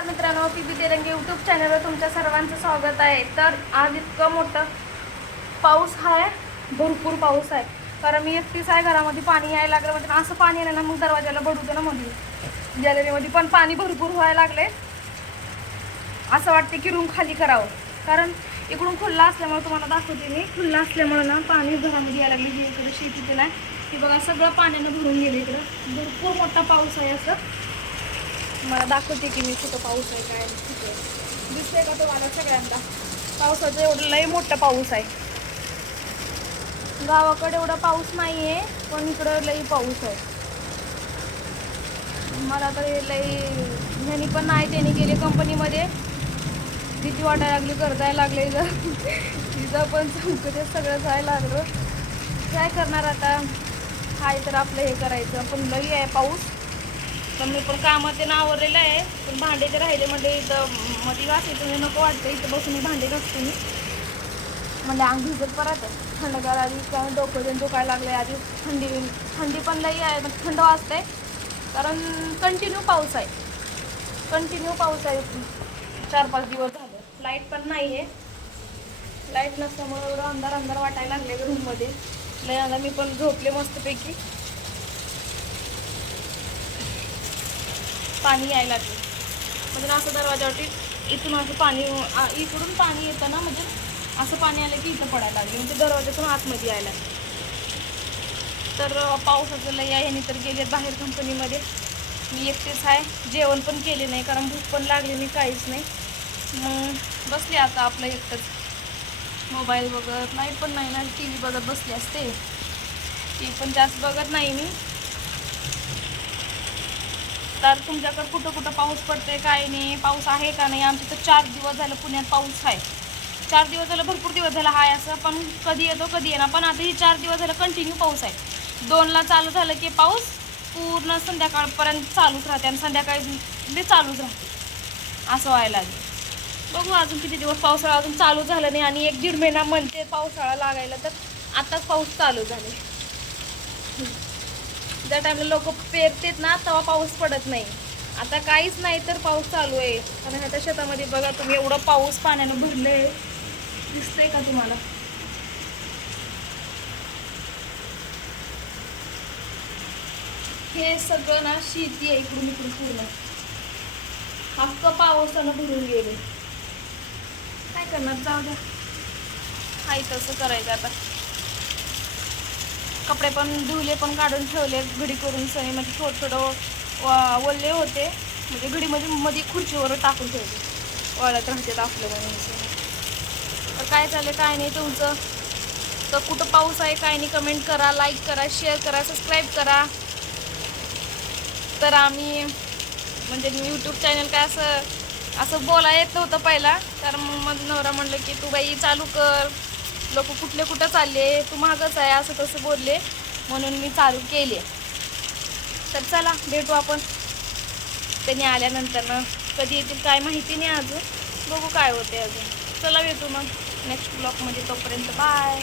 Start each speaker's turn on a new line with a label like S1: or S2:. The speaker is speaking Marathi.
S1: नमस्कार मित्रांनो पी बी तेरंगे यूट्यूब चॅनलवर तुमच्या सर्वांचं स्वागत आहे. तर आज इतकं मोठं पाऊस आहे भरपूर पाऊस आहे. कारण मी एकटीच आहे घरामध्ये पाणी यायला लागलं म्हणजे असं पाणी येणार ना मग दरवाजाला बडवतं ना मध्ये गॅलरीमध्ये पण पाणी भरपूर व्हायला लागले. असं वाटते की रूम खाली करावं. कारण इकडून खुल्ला असल्यामुळे तुम्हाला दाखवते मी. खुल्ला असल्यामुळे ना पाणी घरामध्ये यायला लागले. हे इकडे शेतीचं नाही. की बघा सगळं पाण्यानं भरून गेलं इकडं. भरपूर मोठा पाऊस आहे असं. मला दाखवते की मी कुठं पाऊस आहे काय कुठं दिसते का तुम्हाला सगळ्यांना? पावसाचं एवढं लई मोठा पाऊस आहे. गावाकडे एवढा पाऊस नाही आहे पण इकडं लई पाऊस आहे. मला तर लई ह्यानी पण नाही त्यांनी गेले कंपनीमध्ये. भीती वाटायला लागली करतायला लागले जर तिथं पण चौकते सगळं जायला लागलं. काय करणार आता? हाय तर आपलं हे करायचं पण लई आहे पाऊस. तर मी पण कामात ते आवरलेलं आहे. पण भांडे ते राहिले म्हणजे इथं मध्ये घासायचं म्हणजे नको वाटतं. इथं बसून मी भांडे घासते मी. म्हणजे अंग भिजत परत थंडगार आधी काय डोकं देऊन दुखायला लागलं आधी थंडी थंडी पण लई आहे पण थंड वाजते कारण कंटिन्यू पाऊस आहे. कंटिन्यू पाऊस आहे. चार पाच दिवस झालं. लाइट पण नाही आहे लाइट नसल्यामुळे एवढं अंधार अंधार वाटायला लागले रूममध्ये नाही आता मी पण झोपले मस्तपैकी. पाणी यायला लागले. म्हणजे असं दरवाजावरती इथून असं पाणी इकडून पाणी येतं ना म्हणजे असं पाणी आलं की इथं पडायला लागले. म्हणजे दरवाजातून आतमध्ये यायला लागले. तर पाऊस पावसाचं लय आहे ह्यानी तर गेले बाहेर कंपनीमध्ये. मी एकटेच आहे. जेवण पण केले नाही कारण भूक पण लागली नाही काहीच नाही. मग बसले आता आपलं एकटंच. मोबाईल बघत नाही पण नाही ना टी व्ही बघत बसले असते. टी पण जास्त बघत नाही मी. तर तुमच्याकडे कुठं कुठं पाऊस पडतोय काय नाही पाऊस आहे का नाही? आमच्या तर चार दिवस झालं पुण्यात पाऊस आहे. चार दिवस झालं भरपूर दिवस झालं हाय असं पण कधी येतो कधी येणार पण आता ही चार दिवस झालं कंटिन्यू पाऊस आहे. दोनला चालू झालं की पाऊस पूर्ण संध्याकाळपर्यंत चालूच राहते आणि संध्याकाळी ते चालूच राहते. असं व्हायला लागलं बघू अजून किती दिवस पावसाळा अजून चालू झाला नाही आणि एक दीड महिना म्हणते पावसाळा लागायला तर आताच पाऊस चालू झाले. ज्या टाईमला लोक पेरतेत ना तेव्हा पाऊस पडत नाही. आता काहीच नाही तर पाऊस चालू आहे. कारण ह्याच्या शेतामध्ये बघा तुम्ही एवढं पाऊस पाण्यानं भरलंय. दिसतंय का तुम्हाला? हे सगळं ना शेती आहे इकडून इकडून पूर्ण. हक्क पावसानं भरून गेले काय करणार? जाऊ द्या. हाय तसं करायचं आता. कपडे पण धुले पण काढून ठेवले घडी करून सनी म्हणजे थोडं थोडं वा- होते. म्हणजे घडीमध्ये मध्ये खुर्चीवर टाकून ठेवले. वाळत राहते आपलं म्हणून तर काय चाललं काय नाही तुमचं? तर कुठं पाऊस आहे काय नाही कमेंट करा लाईक करा शेअर करा सबस्क्राईब करा. तर आम्ही म्हणजे मी यूट्यूब चॅनल काय असं असं बोला येत नव्हतं पहिला. तर मग नवरा म्हणलं की तू बाई चालू कर. लोक कुठले कुठं चालले तू मागच आहे असं तसं बोलले. म्हणून मी चालू केले. तर चला भेटू आपण. त्यांनी आल्यानंतर ना कधी येतील काय माहिती नाही अजून. बघू काय होते अजून. चला भेटू मग. नेक्स्ट ब्लॉगमध्ये तोपर्यंत बाय